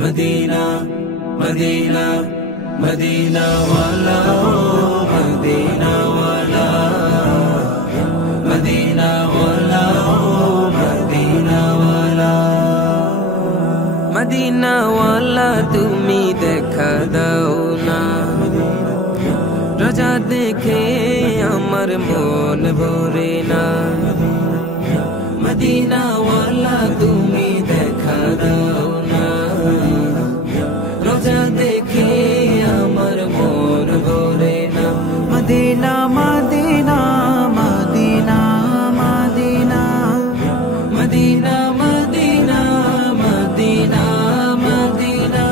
Medina Madina Medina वाला ओ Medina वाला Medina वाला ओ मदीना वाला मदीना वाला तुमी देखा दाओ ना रोजा देखे আমার মন ভরে না मदीना वाला तुमी देखा दाओ ना रोजा देखे আমার মন ভরে না मदीना मदीना मदीना मदीना मदीना मदीना मदीना मदीना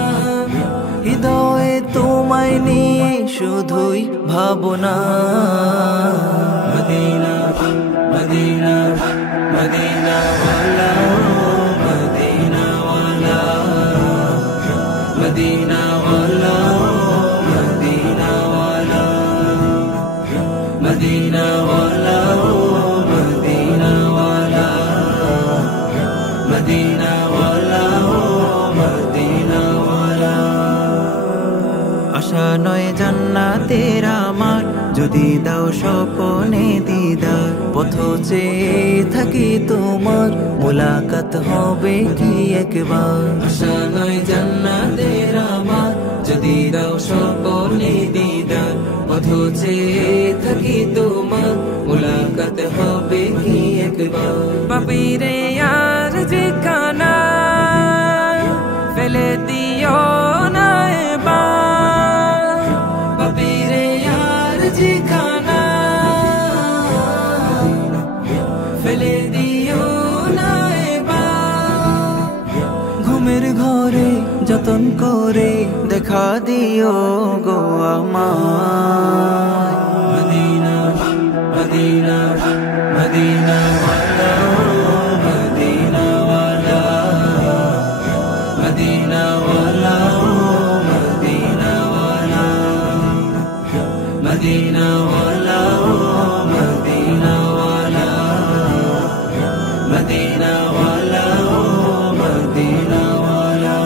হৃদয়ে তোমায় নিয়ে শুধুই ভাবনা मदीना मदीना मदीना वाला ओ मदीना वाला मदीना वाला ओ मदीना वाला मदीना वाला ओ मदीना वाला मदीना वाला ओ मदीना वाला আশা নয় জান্নাতের আমার যদি দাও স্বপনে দিদার পথ চেয়ে থাকি তোমার মুলাকাত হবে কি একবার আশা নয় জান্নাতের আমার যদি দাও স্বপনে দিদার পথ চেয়ে থাকি তোমার মুলাকাত হবে কি একবার পাপীরে আর যেখানা ফেলে দিও না এবার পাপীরে আর যেখানা ফেলে দিও না এবার ঘুমের ঘরে যতন করে দেখা দিও গো আমায় मदीना मदीना मदीना वाला ओ मदीना वाला मदीना वाला ओ मदीना वाला मदीना वाला ओ मदीना वाला मदीना वाला ओ मदीना वाला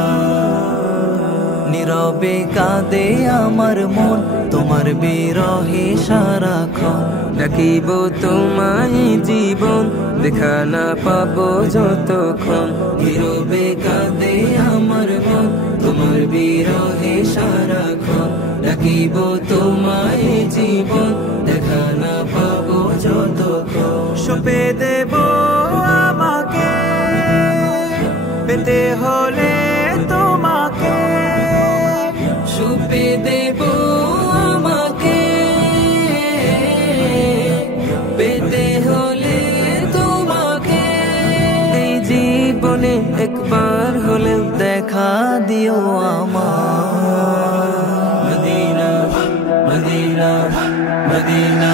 নীরবে কাঁদে আমার মন তোমার বিরহে সারাক্ষণ ডাকিব তোমায় জীবন দেখা না পাবো যতক্ষণ নীরবে কাঁদে আমার মন তোমার বিরহে সারাক্ষণ ডাকিব তোমায় জীবন দেখা না পাবো যতক্ষণ সঁপে দেব আমাকে পেতে হলে তোমাকে সুপে দেব আমাকে পেতে হলে তোমাকে এই জীবনে একবার হলেও দেখা দিও আমার मदीना मदीना मदीना